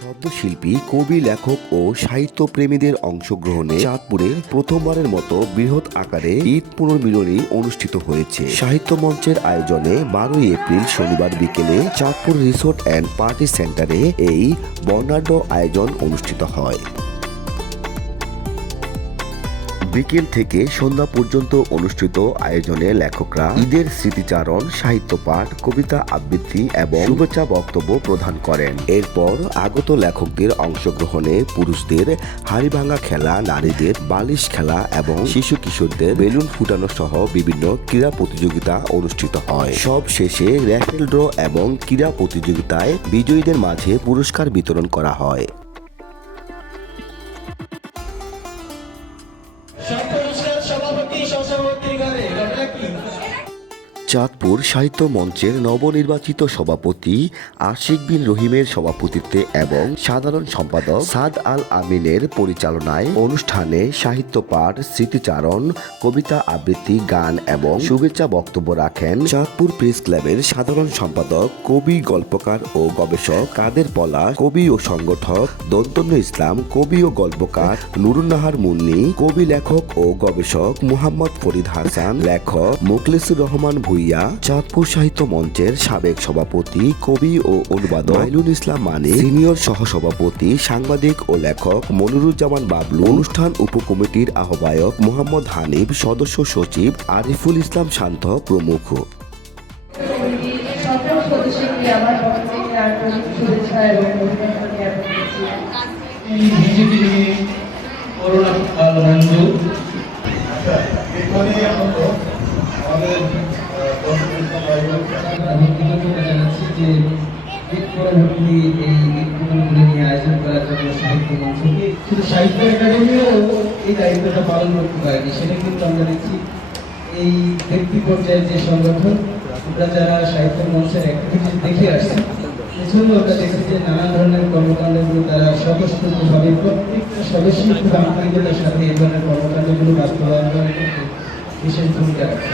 শব্দশিল্পী, কবি, লেখক ও সাহিত্য প্রেমীদের অংশগ্রহণে চাঁদপুরে প্রথমবারের মতো বৃহৎ আকারে ঈদ পুনর্মিলনী অনুষ্ঠিত হয়েছে। সাহিত্য মঞ্চের আয়োজনে বারোই এপ্রিল শনিবার বিকেলে চাঁদপুর রিসোর্ট অ্যান্ড পার্টি সেন্টারে এই বর্ণাঢ্য আয়োজন অনুষ্ঠিত হয়। বিকেল থেকে সন্ধ্যা পর্যন্ত অনুষ্ঠিত আয়োজনে লেখকরা ঈদের স্মৃতিচারণ, সাহিত্য পাঠ, কবিতা আবৃত্তি এবং শুভেচ্ছা বক্তব্য প্রদান করেন। এরপর আগত লেখকদের অংশগ্রহণে পুরুষদের হাড়িভাঙা খেলা, নারীদের বালিশ খেলা এবং শিশু কিশোরদের বেলুন ফুটানো সহ বিভিন্ন ক্রীড়া প্রতিযোগিতা অনুষ্ঠিত হয়। সব শেষে র্যাফেল ড্র এবং ক্রীড়া প্রতিযোগিতায় বিজয়ীদের মাঝে পুরস্কার বিতরণ করা হয়। সন্তোষের সভাপতি সহসভাপতি ঘরে ঘটনা কি? চাঁদপুর সাহিত্য মঞ্চের নবনির্বাচিত সভাপতি আশিক বিন রহিমের সভাপতিত্বে এবং সাধারণ সম্পাদক সাদ আল আমিনের পরিচালনায় অনুষ্ঠানে সাহিত্য পাঠ, স্মৃতিচারণ, কবিতা আবৃত্তি, গান এবং শুভেচ্ছা বক্তব্য রাখেন চাঁদপুর প্রেস ক্লাবের সাধারণ সম্পাদক, কবি, গল্পকার ও গবেষক কাদের পলা কবি ও সংগঠক দন্তন্য ইসলাম, কবি ও গল্পকার নুরুন্নাহার মুন্নি, কবি লেখক ও গবেষক মুহাম্মদ ফরিদ হাসান, লেখক মুখলেসুর রহমান ভুইয়া চাঁদপুর সাহিত্য মঞ্চের সাবেক সভাপতি, কবি ও অনুবাদক মাইলুল ইসলাম মানে সিনিয়র সহসভাপতি, সাংবাদিক ও লেখক মনিরুজ্জামান বাবলু, অনুষ্ঠান উপকমিটির আহ্বায়ক মোহাম্মদ হানিফ, সদস্য সচিব আরিফুল ইসলাম শান্ত প্রমুখ। পরবর্তী এই নিয়ে আয়োজন করার জন্য সাহিত্য মঞ্চকে শুধু সাহিত্য একাডেমিও এই দায়িত্বটা পালন করতে পারেনি সেটা কিন্তু আমরা দেখছি এই ব্যক্তি পর্যায়ের যে সংগঠন, আমরা যারা সাহিত্য মঞ্চের অ্যাক্টিভিটিস দেখে আসছি, এজন্য আমরা দেখছি যে নানা ধরনের কর্মকাণ্ডগুলো তারা স্বতঃস্ফূর্তভাবে প্রত্যেকটা সদস্য খুব আন্তরিকতার সাথে এই ধরনের কর্মকাণ্ডগুলো বাস্তবায়ন ক্ষেত্রে বিশেষ ভূমিকা রাখে।